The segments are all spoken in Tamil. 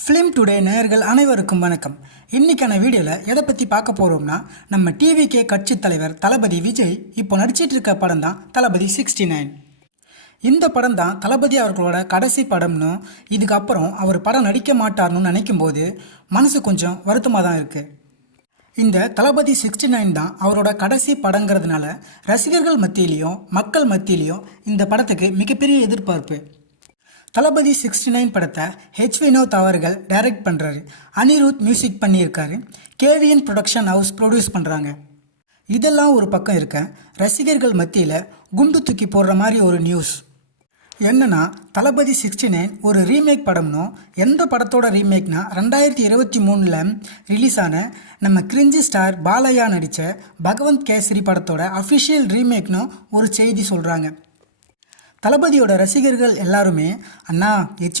ஃபிலிம் டுடே நேயர்கள் அனைவருக்கும் வணக்கம். இன்னைக்கான வீடியோவில் எதை பற்றி பார்க்க போகிறோம்னா, நம்ம டிவிகே கட்சி தலைவர் தளபதி விஜய் இப்போ நடிச்சிட்டு இருக்க படம் தான் தளபதி 69. இந்த படம் தான் தளபதி அவர்களோட கடைசி படம்னு, இதுக்கப்புறம் அவர் படம் நடிக்க மாட்டார்னு நினைக்கும் போது மனசு கொஞ்சம் வருத்தமாக தான் இருக்குது. இந்த தளபதி 69 தான் அவரோட கடைசி படங்கிறதுனால ரசிகர்கள் மத்தியிலையும் மக்கள் மத்தியிலையும் இந்த படத்துக்கு மிகப்பெரிய எதிர்பார்ப்பு. தளபதி 69 படத்தை வினோத் அவர்கள் டைரக்ட் பண்ணுறாரு, அனிருத் மியூசிக் பண்ணியிருக்காரு, கேவிஎன் ப்ரொடக்ஷன் ஹவுஸ் ப்ரொடியூஸ் பண்ணுறாங்க. இதெல்லாம் ஒரு பக்கம் இருக்க, ரசிகர்கள் மத்தியில் குண்டு தூக்கி போடுற மாதிரி ஒரு நியூஸ் என்னன்னா, தளபதி 69 ஒரு ரீமேக் படம்னு. எந்த படத்தோட ரீமேக்னா, 2023 ரிலீஸ் ஆன நம்ம கிரிஞ்சி ஸ்டார் பாலையா நடித்த பகவந்த் கேசரி படத்தோட அஃபிஷியல் ரீமேக்னு ஒரு செய்தி சொல்கிறாங்க. தளபதியோட ரசிகர்கள் எல்லாருமே, அண்ணா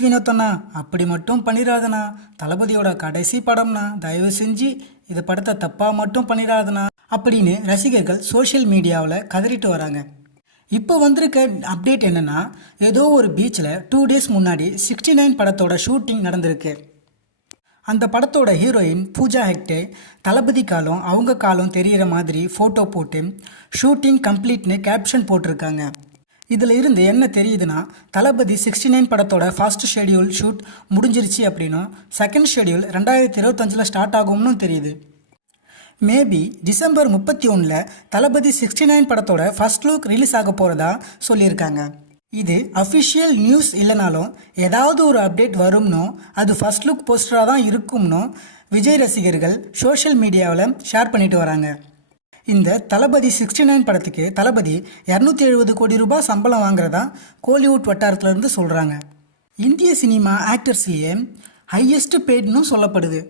வினோத் அண்ணா அப்படி மட்டும் பண்ணிடாதண்ணா, தளபதியோட கடைசி படம்னா, தயவு செஞ்சு இந்த படத்தை தப்பாக மட்டும் பண்ணிடாதண்ணா அப்படின்னு ரசிகர்கள் சோஷியல் மீடியாவில் கதறிட்டு வராங்க. இப்போ வந்திருக்க அப்டேட் என்னென்னா, ஏதோ ஒரு பீச்சில் 2 days முன்னாடி 69 படத்தோட ஷூட்டிங் நடந்திருக்கு. அந்த படத்தோட ஹீரோயின் பூஜா ஹெக்டே தளபதி காலம் அவங்க காலம் தெரிகிற மாதிரி ஃபோட்டோ போட்டு ஷூட்டிங் கம்ப்ளீட்னு கேப்ஷன் போட்டிருக்காங்க. இதில் இருந்து என்ன தெரியுதுன்னா, தளபதி 69 படத்தோட ஃபர்ஸ்ட் ஷெடியூல் ஷூட் முடிஞ்சிருச்சு அப்படின்னும், செகண்ட் ஷெடியூல் 2025 ஸ்டார்ட் ஆகும்னு தெரியுது. மேபி டிசம்பர் 31 தளபதி 69 படத்தோட ஃபர்ஸ்ட் லுக் ரிலீஸ் ஆக போகிறதா சொல்லியிருக்காங்க. இது அஃபிஷியல் நியூஸ் இல்லைனாலும் ஏதாவது ஒரு அப்டேட் வரும்னோ, அது ஃபர்ஸ்ட் லுக் போஸ்டராக தான் இருக்கும்னோ விஜய் ரசிகர்கள் சோஷியல் மீடியாவில் ஷேர் பண்ணிட்டு வராங்க. இந்த தளபதி 69 படத்துக்கு தளபதி 270 கோடி ரூபாய் சம்பளம் வாங்குறதா கோலிவுட் வட்டாரத்திலிருந்து சொல்கிறாங்க. இந்திய சினிமா ஆக்டர்ஸ்லேயே ஹையஸ்ட் பெய்ட்னு சொல்லப்படுது.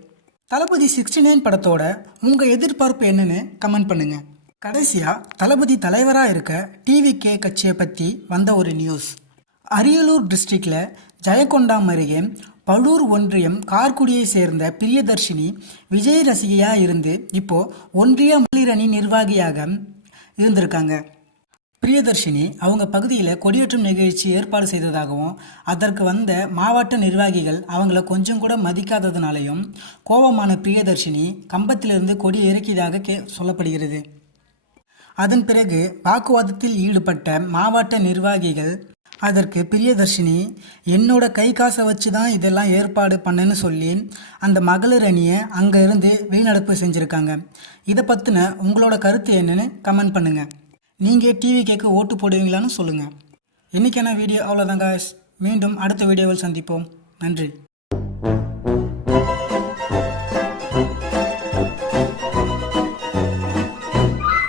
தளபதி 69 படத்தோட உங்கள் எதிர்பார்ப்பு என்னன்னு கமெண்ட் பண்ணுங்கள். கடைசியாக தளபதி தலைவராக இருக்க டிவிகே கட்சியை பற்றி வந்த ஒரு நியூஸ். அரியலூர் டிஸ்ட்ரிக்டில் ஜெயங்கொண்டம் அருகே பழூர் ஒன்றியம் கார்குடியை சேர்ந்த பிரியதர்ஷினி விஜய் ரசிகையாக இருந்து இப்போது ஒன்றிய மகளிர் அணி நிர்வாகியாக இருந்திருக்காங்க. பிரியதர்ஷினி அவங்க பகுதியில் கொடியேற்றும் நிகழ்ச்சி ஏற்பாடு செய்ததாகவும், அதற்கு வந்த மாவட்ட நிர்வாகிகள் அவங்கள கொஞ்சம் கூட மதிக்காததுனாலையும் கோபமான பிரியதர்ஷினி கம்பத்திலிருந்து கொடி இறக்கியதாக சொல்லப்படுகிறது. அதன் பிறகு வாக்குவாதத்தில் ஈடுபட்ட மாவட்ட நிர்வாகிகள் அதற்கு பிரியதர்ஷினி என்னோட கை காசை வச்சு தான் இதெல்லாம் ஏற்பாடு பண்ணேன்னு சொல்லி அந்த மகளிர் அணியை அங்கே இருந்து வெளிநடப்பு செஞ்சுருக்காங்க. இதை பற்றின உங்களோட கருத்து என்னன்னு கமெண்ட் பண்ணுங்கள். நீங்கள் டிவிகேக்கு ஓட்டு போடுவீங்களான்னு சொல்லுங்கள். இன்றைக்கான வீடியோ அவ்வளோதாங்க. மீண்டும் அடுத்த வீடியோவில் சந்திப்போம். நன்றி.